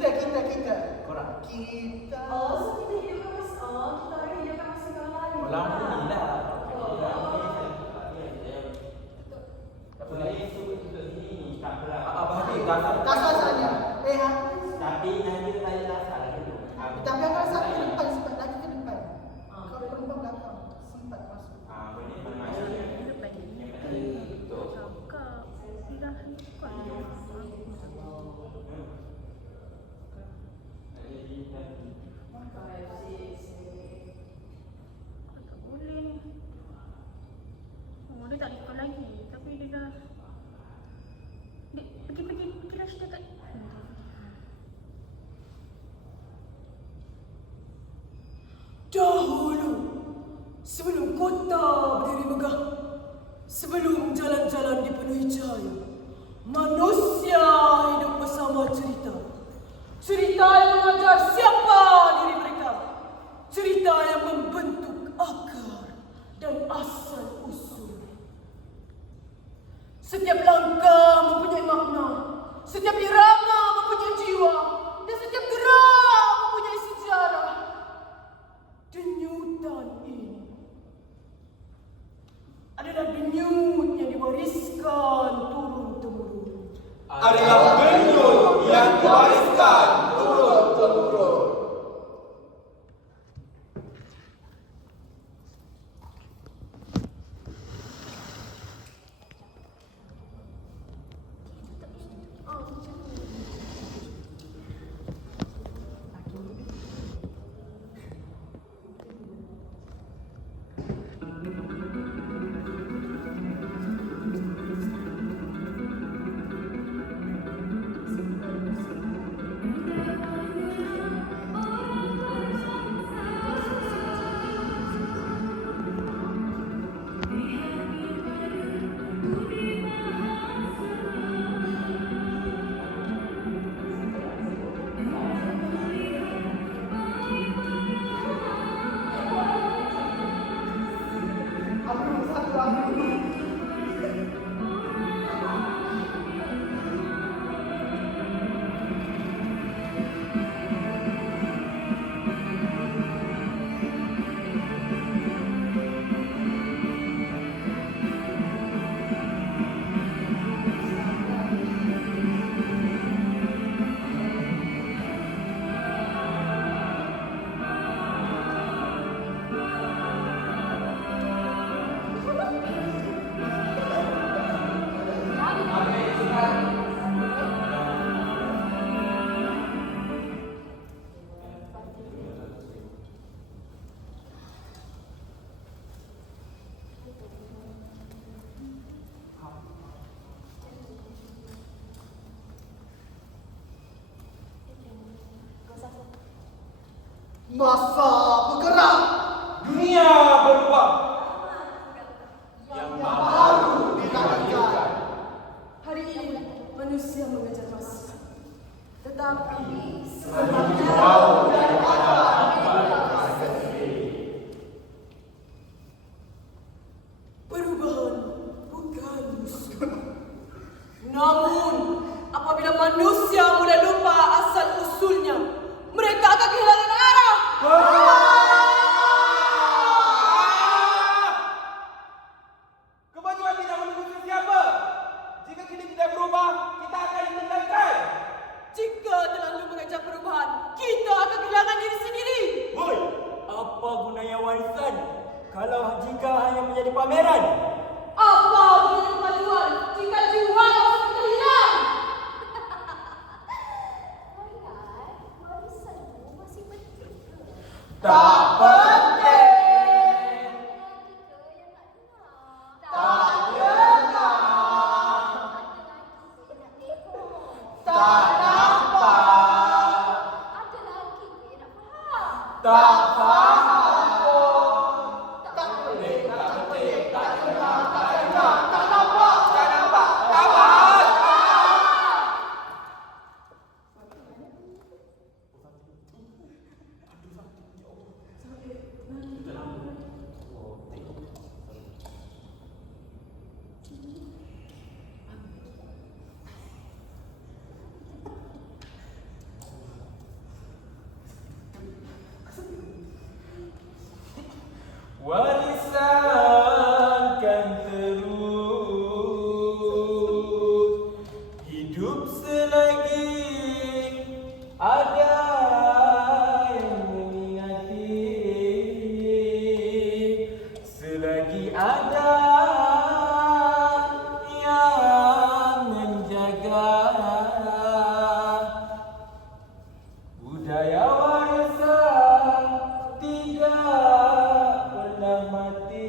Kita. Korang? Kita. Oh, so kita hidupkan masa. Kita orang hidupkan masa kawan lain. Orang pun ni lah. Apa lagi tu sini tak berat. Kasar saja. Tapi nanti tak ada dasar dulu. Tapi akan satu ke depan, simpan lagi ke depan. Kalau penumpang belakang, simpan masuk. Boleh masuk. Yang penting betul. Boleh ni. Oh, dia tak ikut lagi. Tapi dia dah pergi lah cerita kat Dahulu, sebelum kota berdiri megah, sebelum jalan-jalan dipenuhi cahaya, manusia hidup bersama cerita. Cerita yang mengajar siapa diri mereka. Cerita yang membentuk akar dan asal usul. Setiap langkah mempunyai makna, setiap irama mempunyai jiwa, dan setiap gerak mempunyai sejarah. Denyutan ini adalah denyut yang diwariskan turun-temurun. Adalah denyut yang diwariskan turun-temurun. Masa bergerak. Dunia berubah. Yang baru dilahirkan. Hari ini manusia mengejar masa, tetapi Semakin jauh daripada akal sendiri. perubahan bukan musuh. Namun, apabila manusia mulai lupa asal usulnya, mereka akan kehilangan arah. Kemajuan tidak menunggu sesiapa. Jika kini kita berubah, kita akan ditinggalkan. Jika terlalu mengejar perubahan, kita akan kehilangan diri sendiri. Hoi, apa gunanya warisan kalau jika hanya menjadi pameran? Apa gunanya kemajuan jika jiwa kita hilang? warisan tu masih penting ke? Tak penting. Tak dengar. Tak nampak. ada lagi ke yang nak faham? Tak faham. Tak pelik, Tak pelik, tak dengar, tak nampak, tak faham. warisan kan terus hidup selagi ada yang mengingati, selagi ada yang menjaga budaya warisan tidak pernah mati.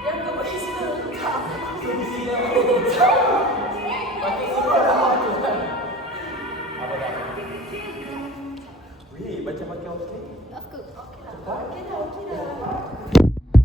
Yang keberisian lengkap.